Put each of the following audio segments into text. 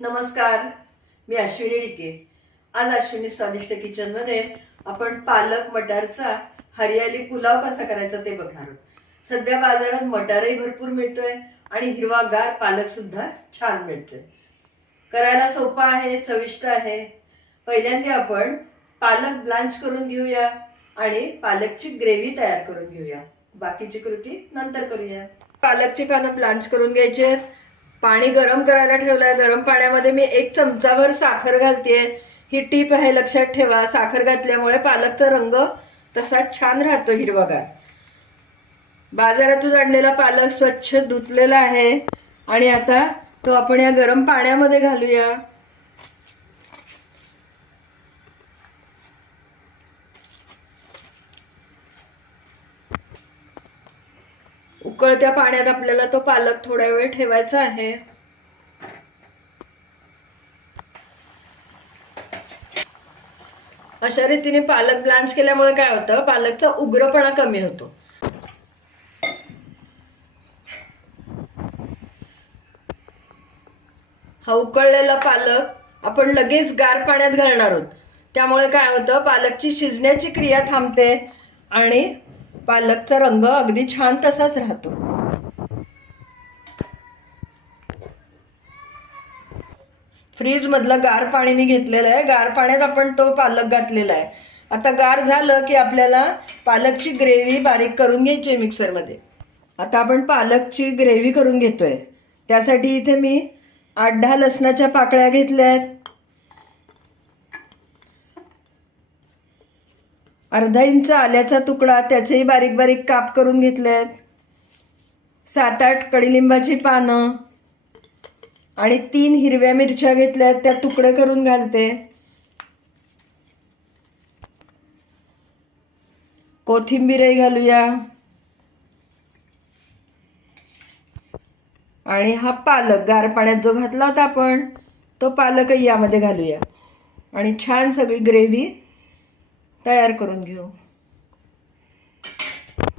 नमस्कार, मी अश्विनी डिके। आज अश्विनी स्वादिष्ट किचन मध्ये आपण पालक मटारचा हरियाली पुलाव कसा करायचा ते बघणार आहोत। सध्या बाजारात मटारही भरपूर मिळतोय आणि हिरवागार पालक सुद्धा छान मिळतोय। करायला सोपा आहे, चविष्ट आहे। पहिल्यांदा आपण पालक ब्लांच करून घेऊया आणि पालकची ग्रेव्ही तयार करून घेऊया। बाकीची कृती नंतर करूया। पालकची पानं ब्लांच करून घ्यायची। पाणी गरम करायला ठेवलंय। गरम पाण्यामध्ये मी 1 चमचाभर साखर घालतेय। ही टीप आहे, लक्षात ठेवा। साखर घातल्यामुळे पालकचा रंग तसा छान राहतो, हिरवागार। बाजारातून आणलेला पालक स्वच्छ धुतलेला आहे आणि आता तो आपण या गरम पाण्यामध्ये घालूया। उकळत्या पाण्यात आपल्याला तो पालक थोडा वेळ ठेवायचा आहे। अशा रीतीने पालक ब्लांच केल्यामुळे काय होतं, पालकचा उग्रपणा कमी होतो। हा उकळलेला पालक आपण लगेच गार पाण्यात घालणार आहोत। त्यामुळे काय होतं, पालकची शिजण्याची क्रिया थांबते आणि पालकचा रंग अगदी छान तसाच राहतो। फ्रीज मधलं गार पाणी मी घेतलेलं आहे। गार पाण्यात आपण तो पालक घातलेला आहे। आता गार झालं की आपल्याला पालकची ग्रेव्ही बारीक करून घ्यायची मिक्सर मध्ये। आता आपण पालकची ग्रेव्ही करून घेतोय। त्यासाठी इथे मी 8-10 लसणाच्या पाकळ्या घेतल्यात। अर्धा इंच आल्याचा तुकडा, त्याचेही बारीक बारीक काप करून घेतलेत। 7-8 कडीलिंबाची पानं आणि 3 हिरव्या मिरच्या घेतल्यात, त्या तुकडे करून घालते। कोथिंबीरही घालूया आणि हा पालक गार पाण्यात जो घातला होता आपण, तो पालकही यामध्ये घालूया आणि छान सगळी ग्रेव्ही तयार करून घेऊ।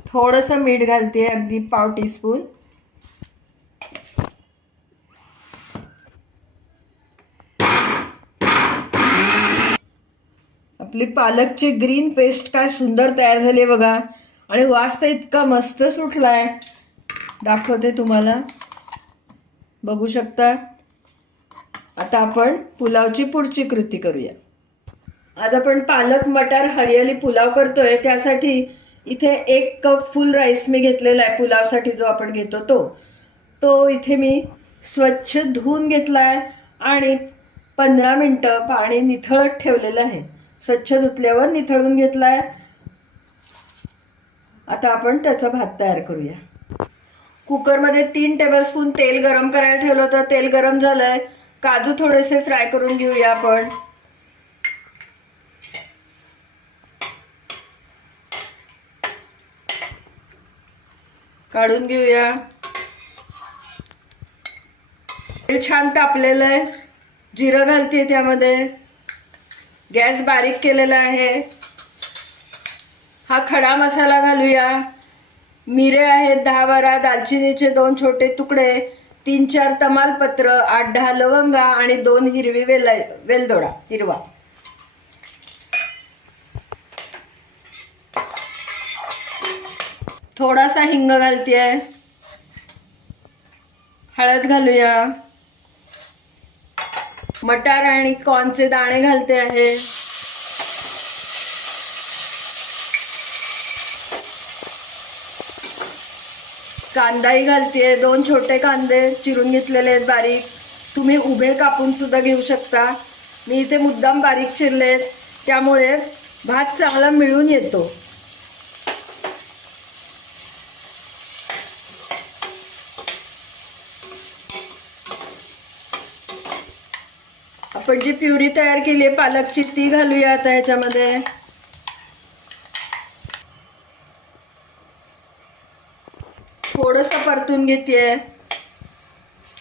थोडंसं मीठ घालते, अगदी पाव टीस्पून। आपली पालकची ग्रीन पेस्ट काय सुंदर तयार झाली बघा, आणि वास तर इतका मस्त सुटलाय, दाखवते तुम्हाला, बघू शकता। आता आपण पुलावची पुढची कृती करूया। आज आपण पालक मटार हरियाली पुलाव करतोय। त्यासाठी इथे 1 कप फुल राईस मी घेतलेला आहे, पुलावसाठी जो आपण घेतो तो इथे मी स्वच्छ धुवून घेतलाय आणि 15 मिनिटं पाणी निथळत ठेवलेलं आहे। स्वच्छ धुतल्यावर निथळून घेतलाय। आता आपण त्याचा भात तयार करूया। कुकरमध्ये 3 टेबलस्पून तेल गरम करायला ठेवलं होतं। तेल गरम झालंय। काजू थोडेसे फ्राय करून घेऊया आपण। काढून घेऊया। तेल छान तापलेलं आहे। जिरं घालते त्यामध्ये। गॅस बारीक केलेला आहे। हा खडा मसाला घालूया। मिरे आहेत 10-12, दालचिनीचे 2 छोटे तुकडे, 3-4 तमालपत्र, 8-10 लवंगा आणि 2 हिरवी वेलदोडा हिरवा। थोडासा हिंग घालतेय। हळद घालूया। मटार आणि कॉर्नचे दाणे घालते आहे। कांदाही घालतेय। 2 छोटे कांदे चिरून घेतलेले आहेत बारीक। तुम्ही उभे कापून सुद्धा घेऊ शकता। मी इथे मुद्दाम बारीक चिरलेत, त्यामुळे भात चांगला मिळून येतो। आपण जी प्युरी तयार केली आहे पालकची, ती घालूया आता ह्याच्यामध्ये। थोडंसं परतून घेतेय।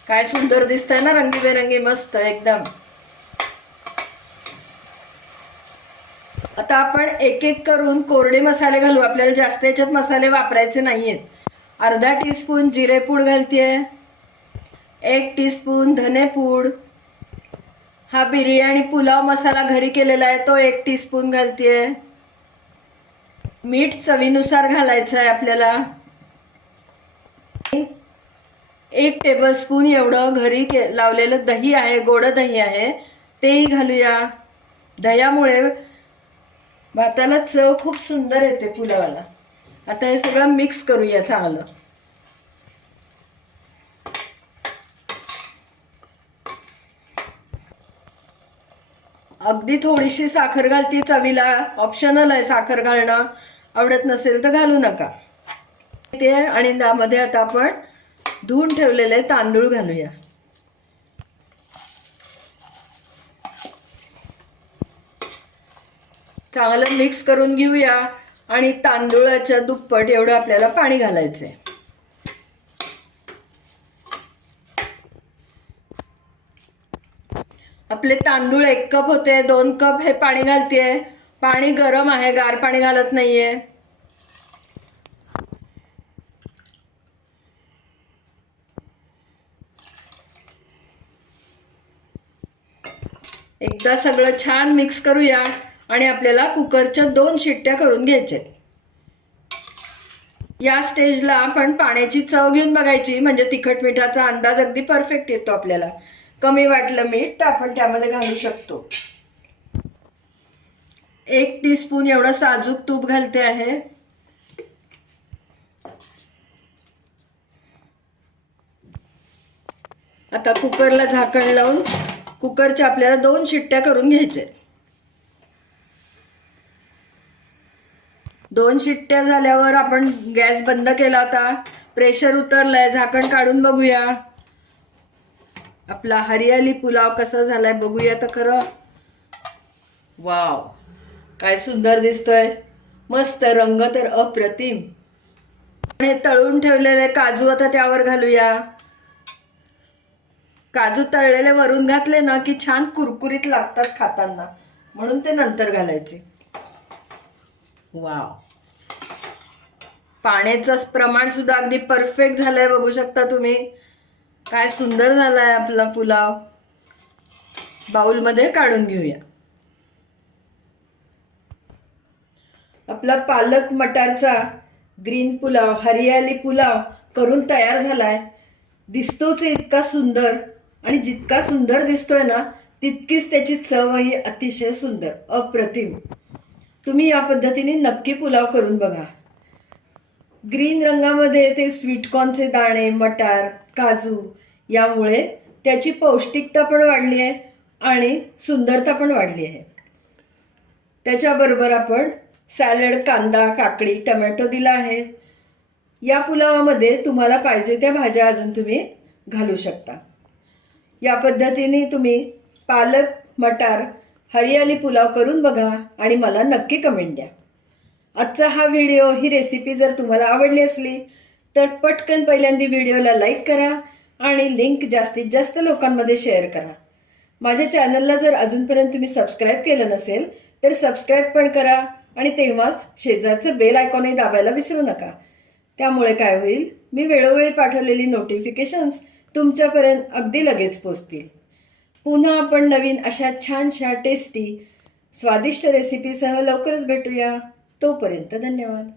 काय सुंदर दिसतंय ना, रंगीबेरंगी मस्त एकदम। आता आपण एक एक करून कोरडे मसाले घालू। आपल्याला जास्त याच्यात मसाले वापरायचे नाहीयेत। अर्धा टीस्पून जिरेपूड घालतेय, 1 टीस्पून धनेपूड, हा बिर्याणी पुलाव मसाला घरी केलेला आहे तो 1 टीस्पून घालतेय. मीठ चवीनुसार घालायचं आहे आपल्याला. 1 टेबलस्पून एवढं घरी लावलेलं दही आहे, गोड दही आहे, तेही घालूया. दह्यामुळे भाताला चव खूप सुंदर येते पुलावाला. आता हे सगळं मिक्स करूया चांगलं. अगदी थोडीशी साखर घालते चवीला, ऑप्शनल आहे साखर घालणं. आवडत नसेल तर घालू नका. ते आणि त्यामध्ये आता आपण धुवून ठेवलेले तांदूळ घालूया. चांगलं मिक्स करून घेऊया आणि तांदूळाच्या दुप्पट एवढं आपल्याला पाणी घालायचंय. आपले तांदूळ 1 कप होते, 2 कप हे पाणी घालतेय. पाणी गरम आहे, गार पाणी घालत नाहीये. एकदा सगळं छान मिक्स करूया आणि आपल्याला कुकरच्या 2 शिट्ट्या करून घ्यायच्यात. या स्टेजला आपण पाण्याची चव घेऊन बघायची, म्हणजे तिखट मिठाचा अंदाज अगदी परफेक्ट येतो आपल्याला. कमी वाटलं मीठ तर आपण त्यामध्ये घालू शकतो. 1 टीस्पून एवढं साजूक तूप घालते आहे. आता कुकरला झाकण लावून कुकरच्या आपल्याला 2 शिट्ट्या करून घ्यायच्या. 2 शिट्ट्या झाल्यावर आपण गॅस बंद केला होता, प्रेशर उतरलंय. झाकण काढून बघूया आपला हरियाली पुलाव कसा झालाय, बघूया तर खरं. वाव, काय सुंदर दिसतोय. मस्त, रंग तर अप्रतिम. हे तळून ठेवलेले काजू आता त्यावर घालूया. काजू तळलेले वरून घातले ना की छान कुरकुरीत लागतात खाताना, म्हणून ते नंतर घालायचे. वाव, पाण्याचं प्रमाण सुद्धा अगदी परफेक्ट झालंय, बघू शकता तुम्ही. काय सुंदर झालाय आपला पुलाव. बाउलमध्ये काढून घेऊया. आपला पालक मटारचा ग्रीन पुलाव, हरियाली पुलाव करून तयार झालाय. दिसतोच इतका सुंदर, आणि जितका सुंदर दिसतोय ना तितकीच त्याची चवही अतिशय सुंदर, अप्रतिम. तुम्ही या पद्धतीने नक्की पुलाव करून बघा. ग्रीन रंगामध्ये ते स्वीटकॉर्नचे दाणे, मटार, काजू, यामुळे त्याची पौष्टिकता पण वाढली आहे आणि सुंदरता पण वाढली आहे. त्याच्याबरोबर आपण सॅलड, कांदा, काकडी, टोमॅटो दिला आहे. या पुलावामध्ये तुम्हाला पाहिजे त्या भाज्या अजून तुम्ही घालू शकता. या पद्धतीने तुम्ही पालक मटार हरियाली पुलाव करून बघा आणि मला नक्की कमेंट द्या. आजचा हा व्हिडिओ, ही रेसिपी जर तुम्हाला आवडली असली तर पटकन पहिल्यांदा व्हिडिओला लाईक करा आणि लिंक जास्तीत जास्त लोकांमध्ये शेअर करा. माझ्या चॅनलला जर अजूनपर्यंत तुम्ही सबस्क्राईब केलं नसेल तर सबस्क्राईब पण करा आणि तेव्हाच शेजारचं बेल आयकॉनही दाबायला विसरू नका. त्यामुळे काय होईल, मी वेळोवेळी पाठवलेली नोटिफिकेशन्स तुमच्यापर्यंत अगदी लगेच पोहोचतील. पुन्हा आपण नवीन अशा छानशा टेस्टी स्वादिष्ट रेसिपीसह लवकरच भेटूया. तोपर्यंत धन्यवाद.